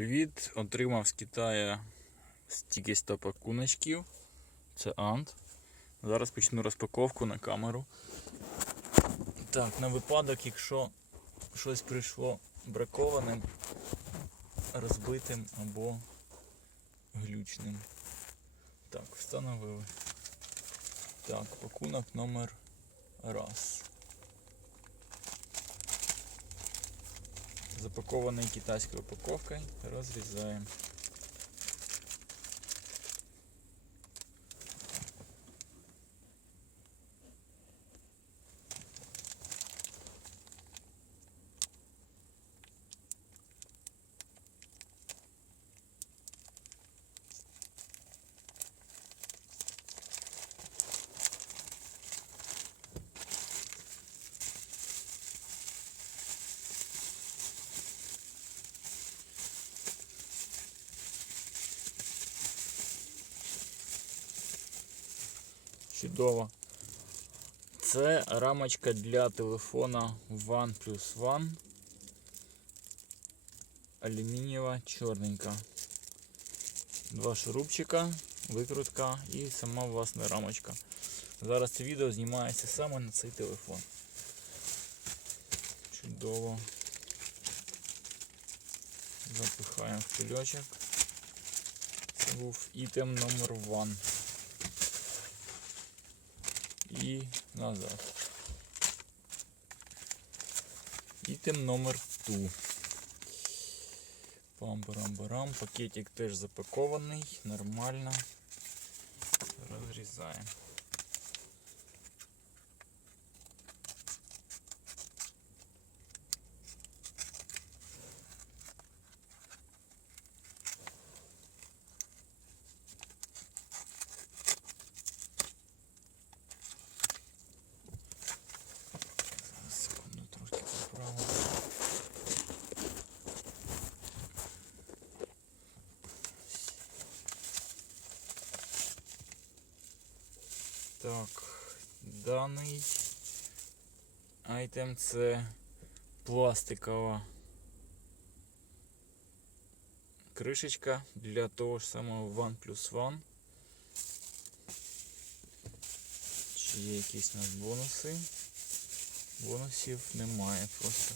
Привіт! Отримав з Китаю стільки 100 пакуночків. Це Ант. Зараз почну розпаковку на камеру. Так, на випадок, якщо щось прийшло бракованим, розбитим або глючним. Так, встановили. Так, пакунок номер раз. Запакований китайською упаковкою. Розрізаємо. Чудово. Це рамочка для телефона OnePlus One. Алюмінієва чорненька. Два шурупчика, викрутка і сама власна рамочка. Зараз це відео знімається саме на цей телефон. Чудово. Запихаємо в кульочок. Це був ітем номер 1 і назад. Ітем номер 2. Пам-барам-барам. Пакетик теж запакований, нормально. Розрізаємо. Так, даний айтем це пластикова кришечка для того ж самого OnePlus One. Чи є якісь у нас бонуси? Бонусів немає просто.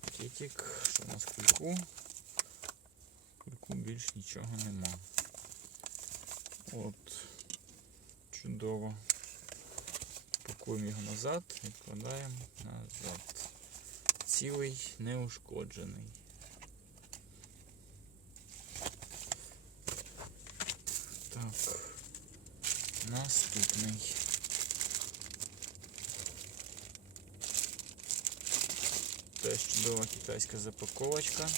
Пакетик. Що у нас кульку? Кульку більш нічого нема. От. Чудово. Пакуємо його назад, відкладаємо назад. Цілий, неушкоджений. Так. Наступний. Теж чудова китайська запаковочка.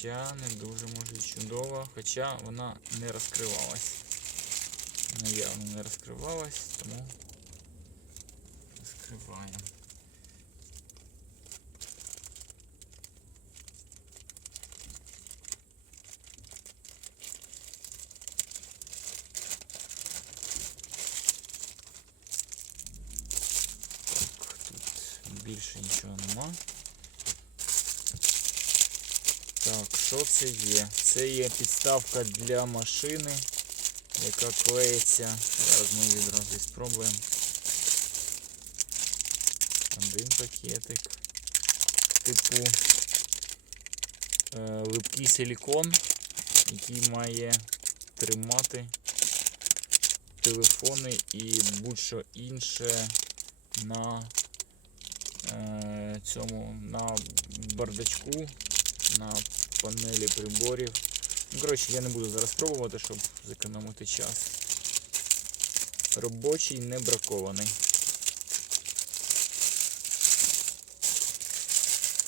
Хоча не дуже може чудова, хоча вона не розкривалась. Наявно не розкривалась, тому розкриваємо. Тут більше нічого нема. Так, що це є? Це є підставка для машини, яка клеїться. Зараз ми відразу спробуємо. Один пакетик. Типу е, липкий силікон, який має тримати телефони і будь-що інше на е, цьому на бардачку, на панелі приборів. Ну, коротше, я не буду зараз пробувати, щоб зекономити час. Робочий не бракований.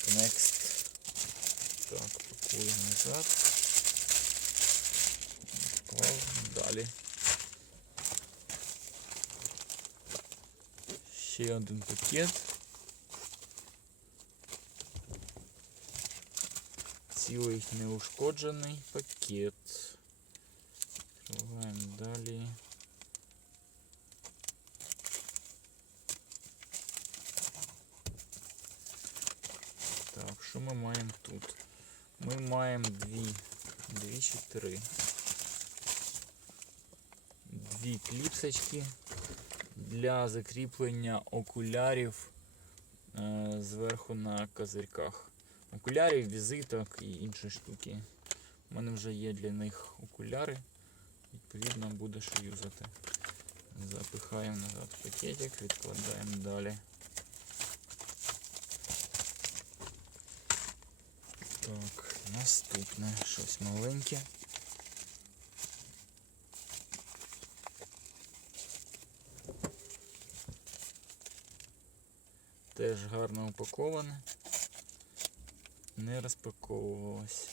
Next. Так, пакуємо назад. Клав далі. Ще один пакет. Цілий неушкоджений пакет. Відкриваємо далі. Що ми маємо тут? Ми маємо дві, дві чи три. Дві кліпсочки для закріплення окулярів е, зверху на козирьках. Окулярів, візиток і інші штуки. У мене вже є для них окуляри. Відповідно, буде що юзати. Запихаємо назад в пакетик, відкладаємо далі. Так, наступне щось маленьке. Теж гарно упаковане. Не розпаковувалось.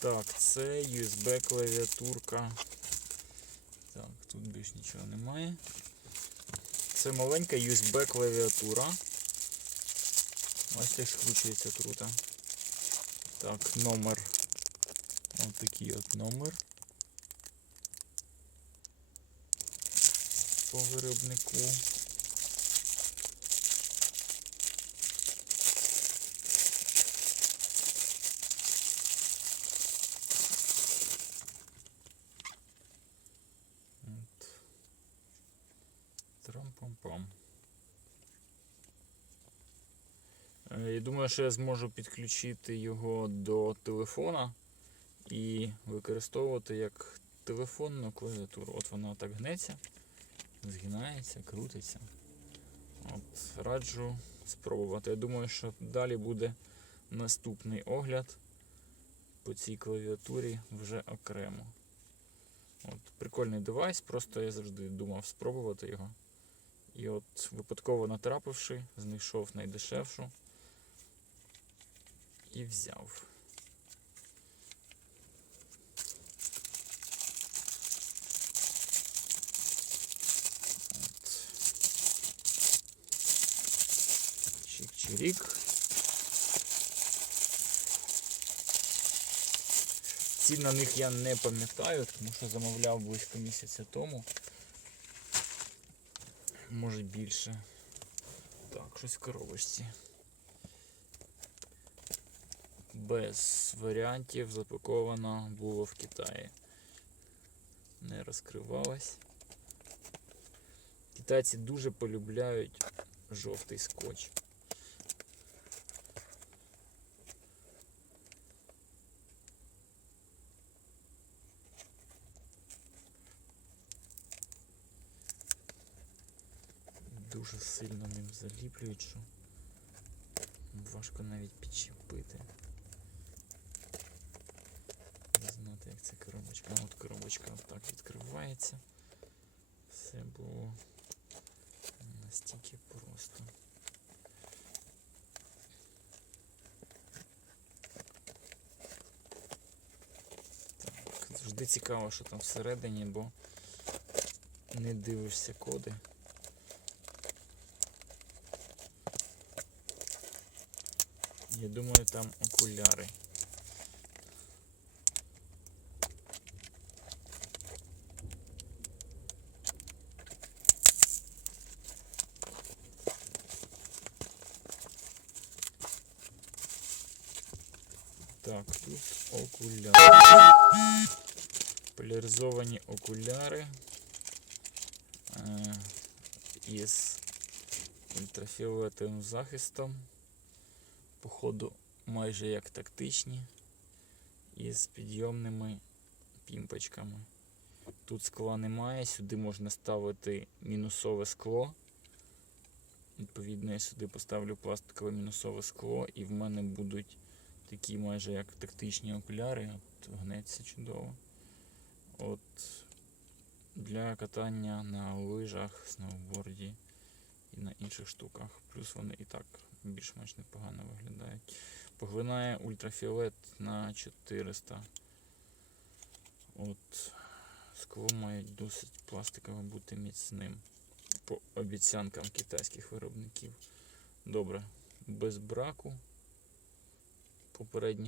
Так, це USB клавіатурка. Так, тут більш нічого немає. Це маленька USB клавіатура. Ось так скручується круто. Так, номер. Ось такий от номер. По виробнику. Трам-пам-пам. Е, Я думаю, що я зможу підключити його до телефона і використовувати як телефонну клавіатуру. От вона так гнеться, згинається, крутиться. От, раджу спробувати. Я думаю, що далі буде наступний огляд по цій клавіатурі вже окремо. От, прикольний девайс, просто я завжди думав спробувати його. І от випадково натрапивши, знайшов найдешевшу і взяв. От. Чик-чирік. Цін на них я не пам'ятаю, тому що замовляв близько місяця тому. Може більше. Так, щось в коробочці. Без варіантів запаковано було в Китаї. Не розкривалось. Китайці дуже полюбляють жовтий скотч. Дуже сильно ним заліплюють, що важко навіть підчепити. Не знати, як ця коробочка. От коробочка отак відкривається. Все було настільки просто. Завжди цікаво, що там всередині, бо не дивишся коди. Я думаю, там окуляри. Так, тут окуляри. Поляризовані окуляри е, із ультрафіолетовим захистом. Походу майже як тактичні із підйомними пімпочками. Тут скла немає, сюди можна ставити мінусове скло. Відповідно, я сюди поставлю пластикове мінусове скло і в мене будуть такі майже як тактичні окуляри. От гнеться чудово. От для катання на лижах, сноуборді і на інших штуках. Плюс вони і так більш-менш непогано виглядають. Поглинає ультрафіолет на 400. От скло має досить пластикове бути міцним. По обіцянкам китайських виробників. Добре, без браку. Попередніх